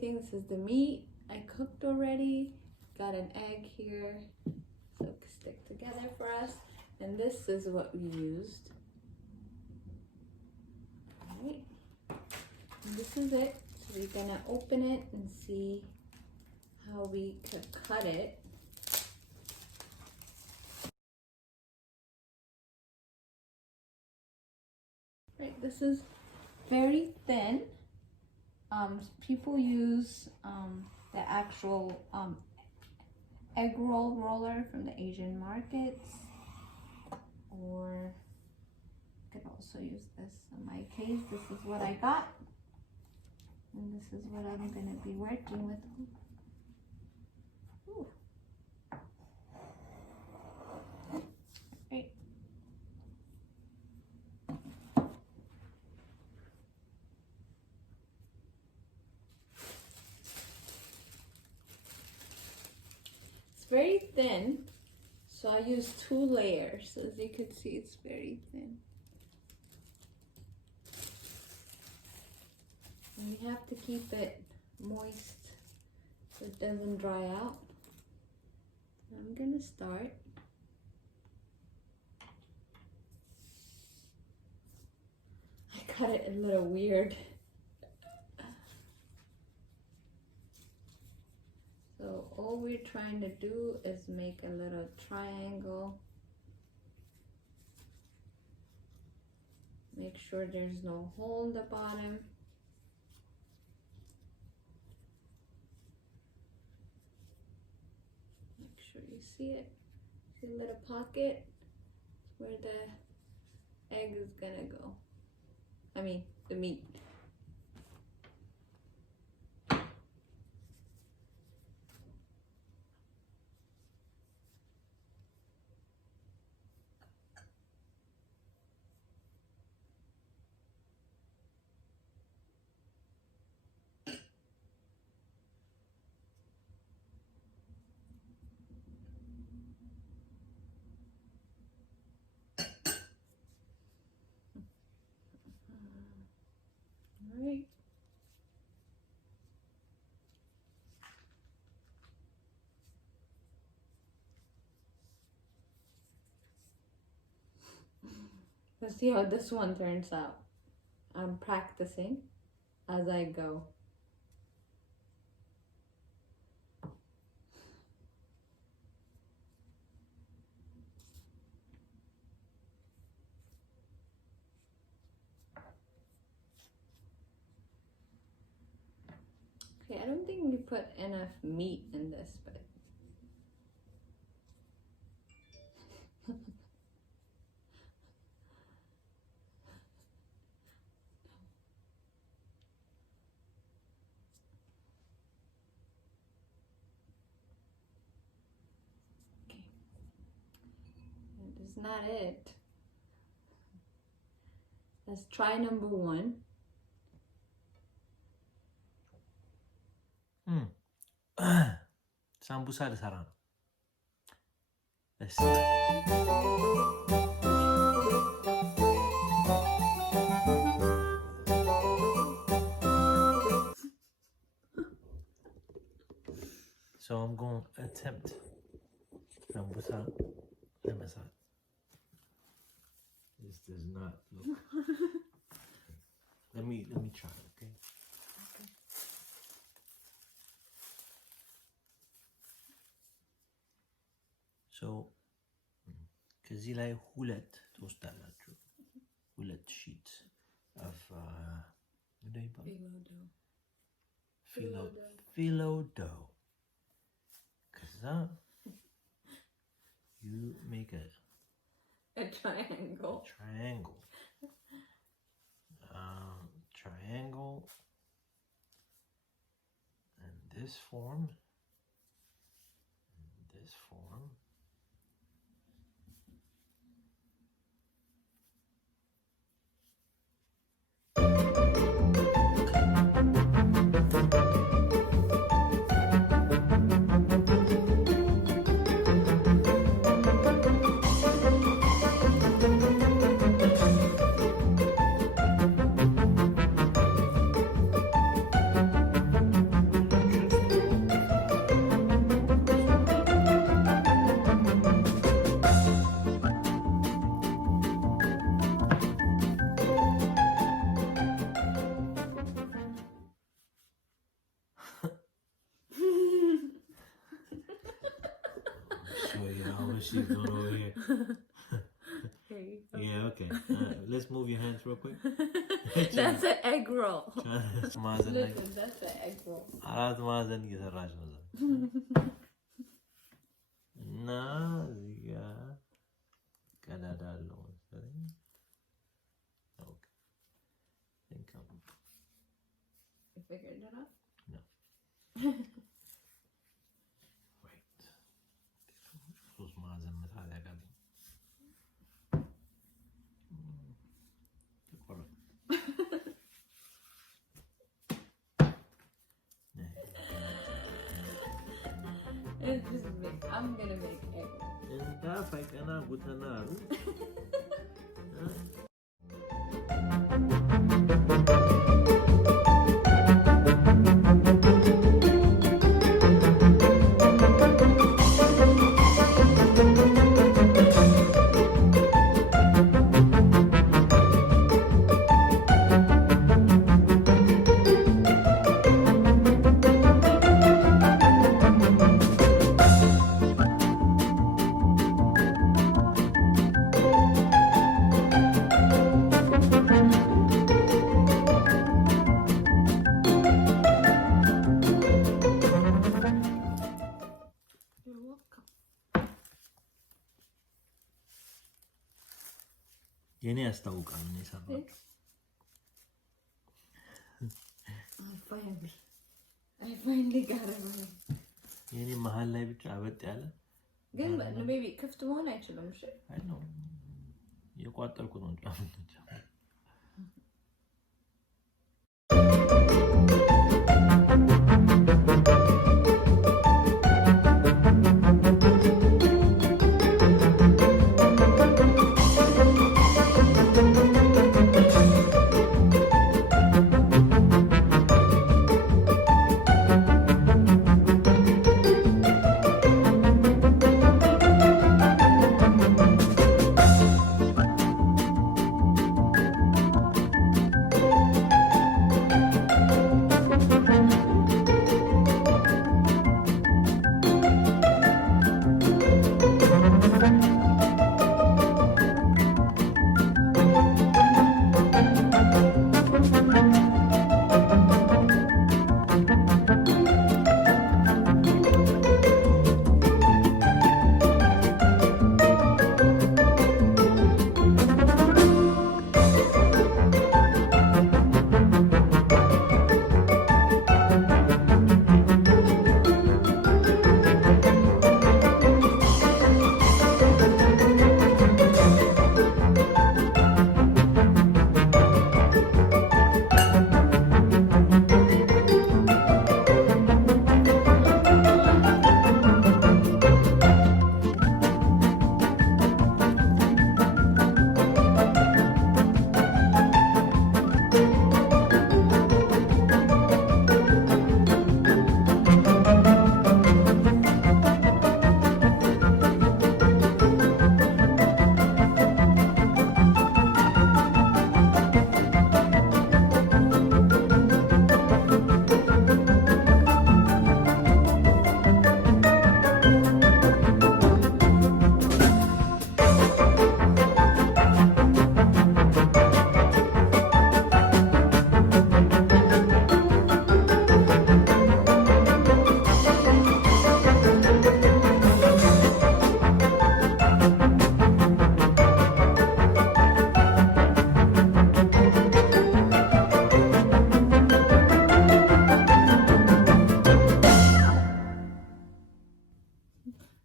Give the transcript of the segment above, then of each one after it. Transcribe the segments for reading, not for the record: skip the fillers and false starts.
everything. This is the meat I cooked already. Got an egg here, so it can stick together for us. And this is what we used. Alright, and this is it. So we're gonna open it and see how we could cut it. Right, this is very thin. People use the actual egg roller from the Asian markets, or you could also use this. In my case, this is what I got, and this is what I'm gonna be working with. Ooh. Right. Very thin, so I use 2 layers. As you can see, it's very thin. And you have to keep it moist so it doesn't dry out. I'm gonna start. I cut it a little weird. So all we're trying to do is make a little triangle. Make sure there's no hole in the bottom. Make sure you see it. See a little pocket where the egg is gonna go. I mean, the meat. Alright. Let's see how this one turns out. I'm practicing as I go. Okay, I don't think we put enough meat in this, but okay. That is not it. Let's try number 1. ሳምቡሳ ልሰራ ነው። So I'm going to attempt sambusa ለመስራት. This does not look. Let me try, okay? So ከዚህ ላይ 2 ትወስዳላችሁ። 2 sheets of phyllo dough. ከዛ you make a triangle. Triangle and this form. way. I wish she's going over here. Here you go. Yeah, okay. Let's move your hands real quick. That's an egg roll. ማዘን ላይ Listen, that's an egg roll. አራት ማዕዘን እየሰራች ነው እና እዚህ ጋር ቀዳዳ አለው መሰለኝ። ኦኬ You figured it out? No. Wait. ሶስት ማዕዘን መሳል ያቃተኝ It's just big. I'm gonna make egg rolls. እንዳ ፈቀና ጉተና አሉ የኔ ያስታውቃል ነው የሰራው I finally got it right. የኔ መሃል ላይ ብቻ አበጥ ያለ ግን maybe ክፍት መሆን አይችልም እሺ አይ ነው የቋጠርኩ ነው ጫፍንቻ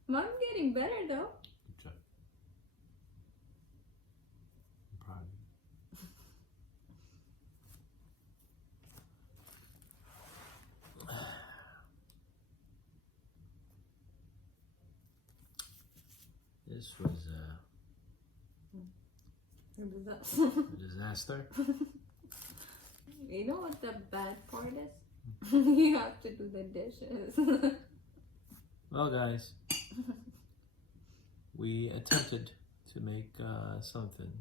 Mine's getting better though. Okay. I'm proud of you. This was a disaster. You know what the bad part is? You have to do the dishes. Well, guys, we attempted to make something.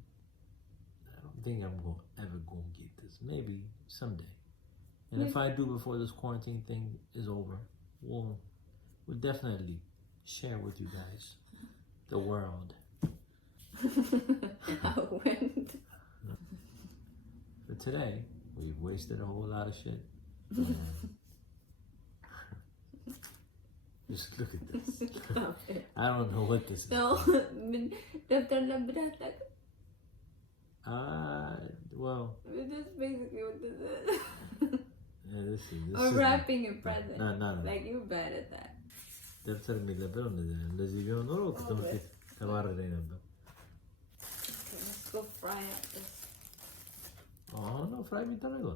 I don't think I'm ever going to get this. Maybe someday. And if I do before this quarantine thing is over, we'll definitely share with you guys, the world. How went? For today, we've wasted a whole lot of shit. Just look at this. I don't know what this is. No, well. This is basically what this is. Yeah, this or is wrapping a present. No. Like, you're bad at that. ደብተር የሚለበለው እንደዚህ ቢሆን ኖሮ ትምህርት ቤት ተባረረ ነበር። Okay, let's go fry up this. Oh no, fry የሚደረገው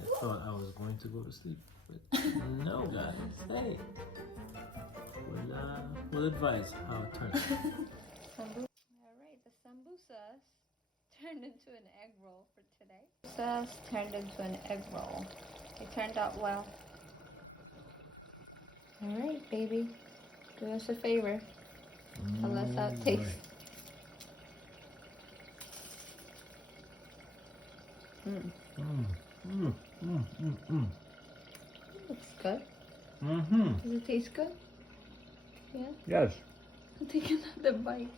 I thought I was going to go to sleep, but no, guys. Hey, we'll advise how it turns. Alright, the sambusas turned into an egg roll for today. Sambusas turned into an egg roll. It turned out well. Alright, baby. Do us a favor. Tell us how it tastes. Looks good. Does it taste good? Yeah? Yes. Take another bite.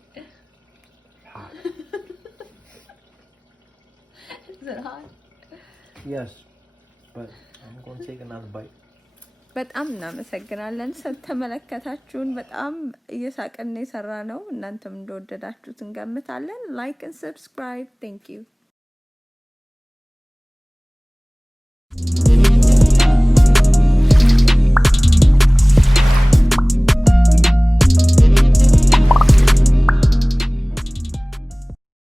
Hot. Is it hot? Yes, but I'm going to take another bite. በጣም እናመሰግናለን ስለተመለከታችሁን። በጣም እየሳቀን የሰራ ነው። እናንተም እንደወደዳችሁት እንገምታለን። ላይክ and subscribe. Thank you.